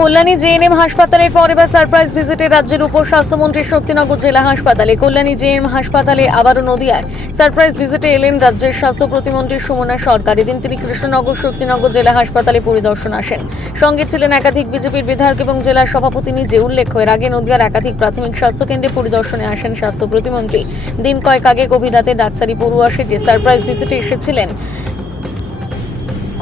Kalyani GNM হাসপাতালের পর এবার সারপ্রাইজ ভিজিটে রাজ্যের উপস্বাস্থ্যমন্ত্রী শক্তিনগর জেলা হাসপাতালে। কল্যাণী জেএনএম হাসপাতালে আবারও নদিয়ায় সারপ্রাইজ ভিজিটে এলেন রাজ্যের স্বাস্থ্য প্রতিমন্ত্রী সুমনা সরকার। এদিন তিনি কৃষ্ণনগর শক্তিনগর জেলা হাসপাতালে পরিদর্শন আসেন। সঙ্গে ছিলেন একাধিক বিজেপির বিধায়ক এবং জেলার সভাপতি নিজে। উল্লেখ্য, এর আগে নদিয়ার একাধিক প্রাথমিক স্বাস্থ্যকেন্দ্রে পরিদর্শনে আসেন স্বাস্থ্য প্রতিমন্ত্রী। দিন কয়েক আগে গভীর রাতে ডাক্তারি পড়ুয়া সেজে সারপ্রাইজ ভিজিটে এসেছিলেন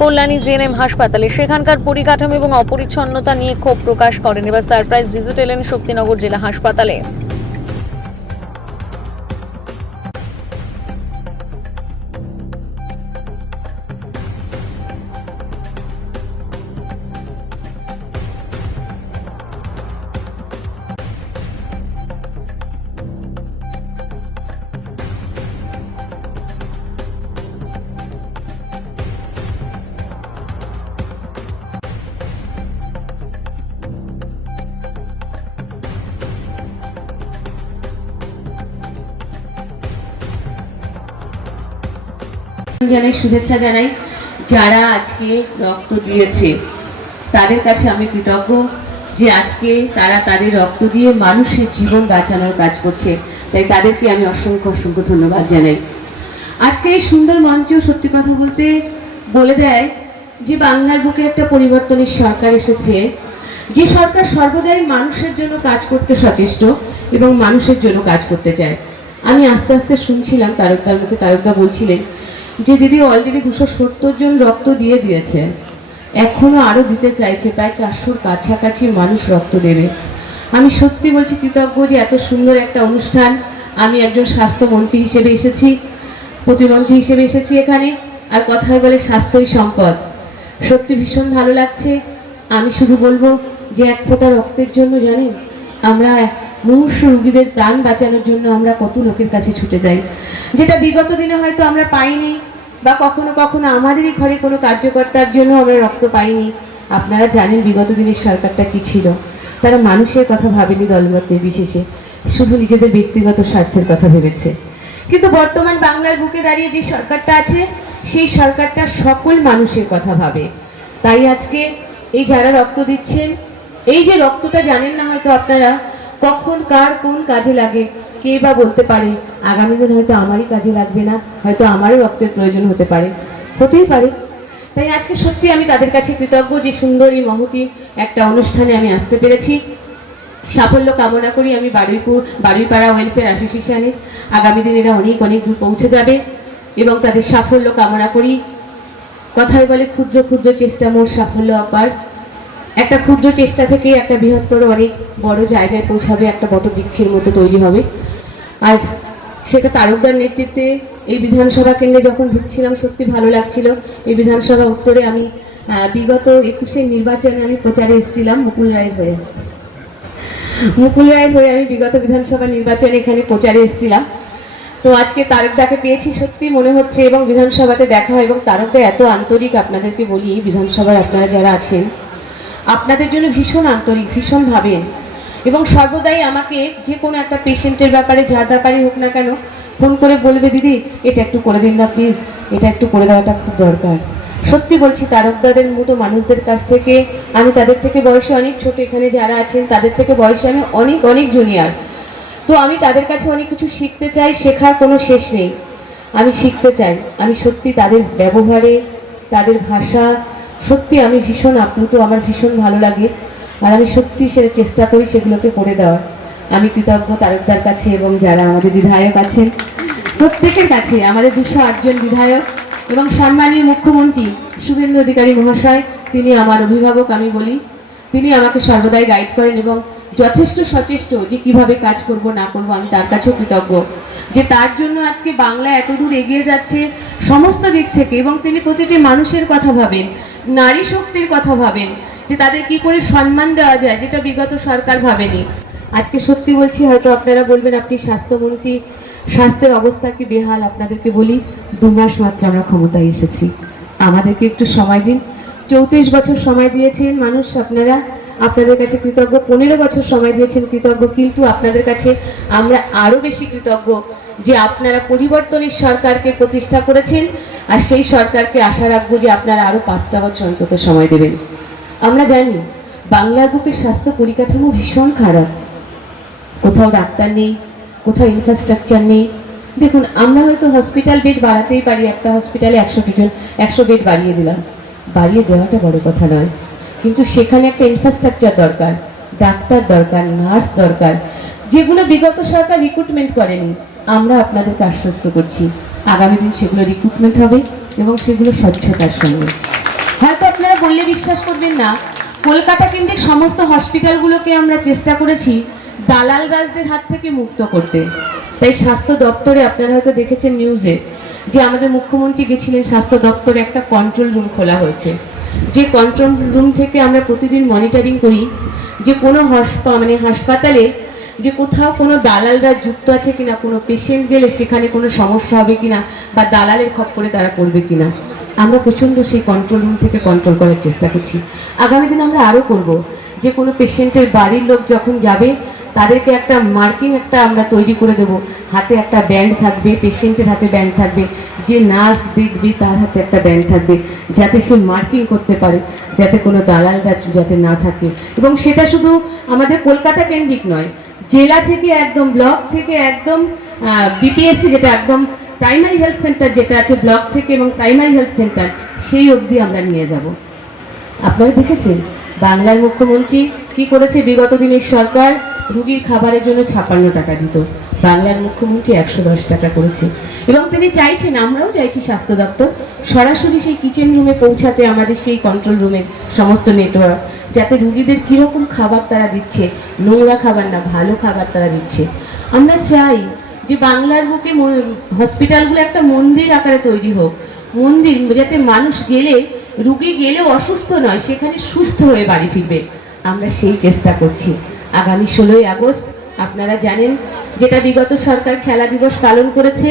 কল্যাণী জেএনএম হাসপাতালে। সেখানকার পরিকাঠামো এবং অপরিচ্ছন্নতা নিয়ে ক্ষোভ প্রকাশ করেন। এবার সারপ্রাইজ ভিজিট এলেন শক্তিনগর জেলা হাসপাতালে। জানাই, শুভেচ্ছা জানাই। যারা আজকে রক্ত দিয়েছে তাদের কাছে আমি কৃতজ্ঞ যে আজকে তারা তাদের রক্ত দিয়ে মানুষের জীবন বাঁচানোর কাজ করছে, তাই তাদেরকে আমি অসংখ্য অসংখ্য ধন্যবাদ জানাই। আজকে এই সুন্দর মঞ্চ সত্যি কথা বলতে বলে দেয় যে বাংলার বুকে একটা পরিবর্তনের সরকার এসেছে, যে সরকার সর্বদাই মানুষের জন্য কাজ করতে সচেষ্ট এবং মানুষের জন্য কাজ করতে চায়। আমি আস্তে আস্তে শুনছিলাম তারকদার মুখে, তারকদা বলছিলেন যে দিদি অলরেডি 270 জন রক্ত দিয়েছে, এখনো আরো দিতে চাইছে, প্রায় 400-র কাছাকাছি মানুষ রক্ত দেবে। আমি সত্যি বলছি কৃতজ্ঞ যে এত সুন্দর একটা অনুষ্ঠান আমি একজন স্বাস্থ্যমন্ত্রী হিসেবে এসেছি, প্রতিমন্ত্রী হিসেবে এসেছি এখানে। আর কথায় বলে স্বাস্থ্যই সম্পদ, সত্যি ভীষণ ভালো লাগছে। আমি শুধু বলবো যে এক ফোঁটা রক্তের জন্য জানেন আমরা মুমূর্ষু রোগীদের প্রাণ বাঁচানোর জন্য আমরা কত লোকের কাছে ছুটে যাই, যেটা বিগত দিনে হয়তো আমরা পাইনি, বা কখনো কখনো আমাদেরই ঘরে কোনো কার্যকর্তার জন্য আমরা রক্ত পাইনি। আপনারা জানেন বিগত দিনের সরকারটা কি ছিল, তারা মানুষের কথা ভাবেনি দলমত নির্বিশেষে, শুধু নিজেদের ব্যক্তিগত স্বার্থের কথা ভেবেছে। কিন্তু বর্তমান বাংলার বুকে দাঁড়িয়ে যে সরকারটা আছে সেই সরকারটা সকল মানুষের কথা ভাবে। তাই আজকে এই যারা রক্ত দিচ্ছেন, এই যে রক্তটা জানেন না হয়তো আপনারা কখন কার কোন কাজে লাগে, কে বা বলতে পারে আগামী দিন হয়তো আমারই কাজে লাগবে না, হয়তো আমারও রক্তের প্রয়োজন হতেই পারে। তাই আজকে সত্যি আমি তাদের কাছে কৃতজ্ঞ যে সুন্দর এই মহতি একটা অনুষ্ঠানে আমি আসতে পেরেছি। সাফল্য কামনা করি আমি বারুইপাড়া ওয়েলফেয়ার অ্যাসোসিয়েশনে। আগামী দিন এরা অনেক অনেক দূর পৌঁছে যাবে এবং তাদের সাফল্য কামনা করি। কথায় বলে ক্ষুদ্র ক্ষুদ্র চেষ্টা মোর সাফল্য অপার। একটা ক্ষুদ্র চেষ্টা থেকে একটা বৃহত্তর অনেক বড় জায়গায় পৌঁছাবে, একটা বট বৃক্ষের মতো তৈরি হবে। আর সেটা তারকদার নেতৃত্বে এই বিধানসভা কেন্দ্রে যখন ঢুকছিলাম সত্যি ভালো লাগছিল। এই বিধানসভা উত্তরে আমি বিগত 21-এর নির্বাচনে আমি প্রচারে এসেছিলাম মুকুল রায়ের হয়ে আমি বিগত বিধানসভা নির্বাচনে এখানে প্রচারে এসেছিলাম। তো আজকে তারকদাকে পেয়েছি, সত্যি মনে হচ্ছে, এবং বিধানসভাতে দেখা হয়, এবং তারকদা এত আন্তরিক। আপনাদেরকে বলি বিধানসভার আপনারা যারা আছেন আপনাদের জন্য ভীষণ আন্তরিক, ভীষণ ভাবেন, এবং সর্বদাই আমাকে যে কোনো একটা পেশেন্টের ব্যাপারে যার ব্যাপারে হোক না কেন ফোন করে বলবে দিদি এটা একটু করে দিন না প্লিজ, এটা একটু করে দেওয়াটা খুব দরকার। সত্যি বলছি তারকদাদের মতো মানুষদের কাছ থেকে আমি, তাদের থেকে বয়সে অনেক ছোট, এখানে যারা আছেন তাদের থেকে বয়সে আমি অনেক অনেক জুনিয়র। তো আমি তাদের কাছে অনেক কিছু শিখতে চাই, শেখার কোনো শেষ নেই। আমি শিখতে চাই, আমি সত্যি তাদের ব্যবহারে, তাদের ভাষা সত্যি আমি ভীষণ আপ্লুত, আমার ভীষণ ভালো লাগে। আর আমি সত্যি সে চেষ্টা করি সেগুলোকে করে দেওয়ার। আমি কৃতজ্ঞ তারকদার কাছে এবং যারা আমাদের বিধায়ক আছেন প্রত্যেকের কাছে, আমাদের 208 জন বিধায়ক এবং সম্মানীয় মুখ্যমন্ত্রী শুভেন্দু অধিকারী মহাশয়, তিনি আমার অভিভাবক আমি বলি। তিনি আমাকে সর্বদাই গাইড করেন এবং যথেষ্ট সচেষ্ট যে কিভাবে কাজ করব না করব। আমি তার কাছেও কৃতজ্ঞ যে তার জন্য আজকে বাংলা এত দূর এগিয়ে যাচ্ছে সমস্ত দিক থেকে, এবং তিনি প্রতিটি মানুষের কথা ভাবেন, নারী শক্তির কথা ভাবেন, যে তাদের কি করে সম্মান দেওয়া যায়, যেটা বিগত সরকার ভাবেনি। আজকে সত্যি বলছি, হয়তো আপনারা বলবেন আপনি স্বাস্থ্যমন্ত্রী, স্বাস্থ্যের অবস্থা কি বেহাল। আপনাদেরকে বলি 2 মাস মাত্র আমরা ক্ষমতায় এসেছি, আমাদেরকে একটু সময় দিন। 34 বছর সময় দিয়েছেন মানুষ, আপনারা, আপনাদের কাছে কৃতজ্ঞ। 15 বছর সময় দিয়েছেন, কৃতজ্ঞ। কিন্তু আপনাদের কাছে আমরা আরো বেশি কৃতজ্ঞ যে আপনারা পরিবর্তনের সরকারকে প্রতিষ্ঠা করেছেন, আর সেই সরকারকে আশা রাখবো যে আপনারা আরো 5টা বছর অন্তত সময় দেবেন। আমরা জানি বাংলার বুকের স্বাস্থ্য পরিকাঠামো ভীষণ খারাপ। কোথাও ডাক্তার নেই, কোথাও ইনফ্রাস্ট্রাকচার নেই। দেখুন, আমরা হয়তো হসপিটাল বেড বাড়াতেই পারি, একটা হসপিটালে 100 বেড বাড়িয়ে দিলাম, বাড়িয়ে দেওয়াটা বড় কথা নয়, কিন্তু সেখানে একটা ইনফ্রাস্ট্রাকচার দরকার, ডাক্তার দরকার, নার্স দরকার, যেগুলো বিগত সরকার রিক্রুটমেন্ট করেনি। আমরা আপনাদেরকে আশ্বস্ত করছি আগামী দিন সেগুলো রিক্রুটমেন্ট হবে এবং সেগুলো স্বচ্ছতার সঙ্গে। হয়তো আপনারা বললে বিশ্বাস করবেন না, কলকাতা কেন্দ্রিক সমস্ত হসপিটালগুলোকে আমরা চেষ্টা করেছি দালাল রাজদের হাত থেকে মুক্ত করতে। তাই স্বাস্থ্য দপ্তরে আপনারা হয়তো দেখেছেন নিউজে যে আমাদের মুখ্যমন্ত্রী গেছিলেন, স্বাস্থ্য দপ্তরে একটা কন্ট্রোল রুম খোলা হয়েছে। যে কন্ট্রোল রুম থেকে আমরা প্রতিদিন মনিটরিং করি যে কোনো হাসপাতালে যে কোথাও কোনো দালালরা যুক্ত আছে কিনা, কোনো পেশেন্ট গেলে সেখানে কোনো সমস্যা হবে কিনা, বা দালালের খপ্পরে তারা পড়বে কিনা। আমরা প্রচণ্ড সেই কন্ট্রোল রুম থেকে কন্ট্রোল করার চেষ্টা করছি। আগামী দিন আমরা আরও করব, যে কোনো পেশেন্টের বাড়ির লোক যখন যাবে তাদেরকে একটা মার্কিং আমরা তৈরি করে দেব, হাতে একটা ব্যান্ড থাকবে, পেশেন্টের হাতে ব্যান্ড থাকবে, যে নার্স দেখবে তার হাতে একটা ব্যান্ড থাকবে, যাতে সে মার্কিং করতে পারে, যাতে কোনো দালালরা যাতে না থাকে। এবং সেটা শুধু আমাদের কলকাতা কেন্দ্রিক নয়, জেলা থেকে একদম ব্লক থেকে একদম বিপিএসসি, যেটা একদম প্রাইমারি হেলথ সেন্টার যেটা আছে ব্লক থেকে এবং প্রাইমারি হেলথ সেন্টার, সেই অবধি আমরা নিয়ে যাব। আপনারা দেখেছেন বাংলার মুখ্যমন্ত্রী কি করেছে? বিগত দিনের সরকার রুগীর খাবারের জন্য 56 টাকা দিত, বাংলার মুখ্যমন্ত্রী 110 টাকা করেছে। এবং তিনি চাইছেন, আমরাও চাইছি স্বাস্থ্য দপ্তর সরাসরি সেই কিচেন রুমে পৌঁছাতে, আমাদের সেই কন্ট্রোল রুমের সমস্ত নেটওয়ার্ক, যাতে রুগীদের কীরকম খাবার তারা দিচ্ছে, নোংরা খাবার না, ভালো খাবার তারা দিচ্ছে। আমরা চাই যে বাংলার বুকে হসপিটালগুলো একটা মন্দির আকারে তৈরি হোক, মন্দির যাতে মানুষ গেলে, রুগী গেলেও অসুস্থ নয়, সেখানে সুস্থ হয়ে বাড়ি ফিরবে। আমরা সেই চেষ্টা করছি। আগামী 16ই আগস্ট আপনারা জানেন, যেটা বিগত সরকার খেলা দিবস পালন করেছে,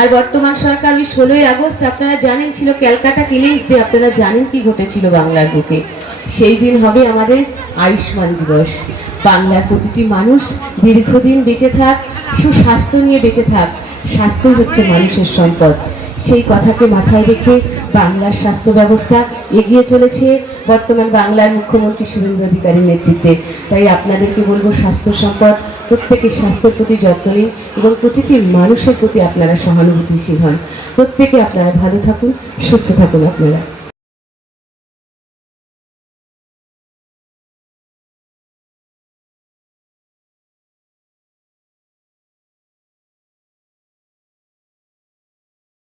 আর বর্তমান সরকার ওই 16ই আগস্ট আপনারা জানেন ছিল ক্যালকাটা কিলিংস ডে। আপনারা জানেন কি ঘটেছিল বাংলার বুকে। সেই দিন হবে আমাদের আয়ুষ্মান দিবস। বাংলার প্রতিটি মানুষ দীর্ঘদিন বেঁচে থাক, সুস্বাস্থ্য নিয়ে বেঁচে থাক। স্বাস্থ্যই হচ্ছে মানুষের সম্পদ। সেই কথাকে মাথায় রেখে বাংলার স্বাস্থ্য ব্যবস্থা এগিয়ে চলেছে বর্তমান বাংলার মুখ্যমন্ত্রী শুভেন্দু অধিকারীর নেতৃত্বে। তাই আপনাদেরকে বলবো, স্বাস্থ্য সম্পদ, প্রত্যেকের স্বাস্থ্যের প্রতি যত্ন নিন এবং প্রতিটি মানুষের প্রতি আপনারা সহানুভূতিশীল হন। প্রত্যেকে আপনারা ভালো থাকুন, সুস্থ থাকুন আপনারা।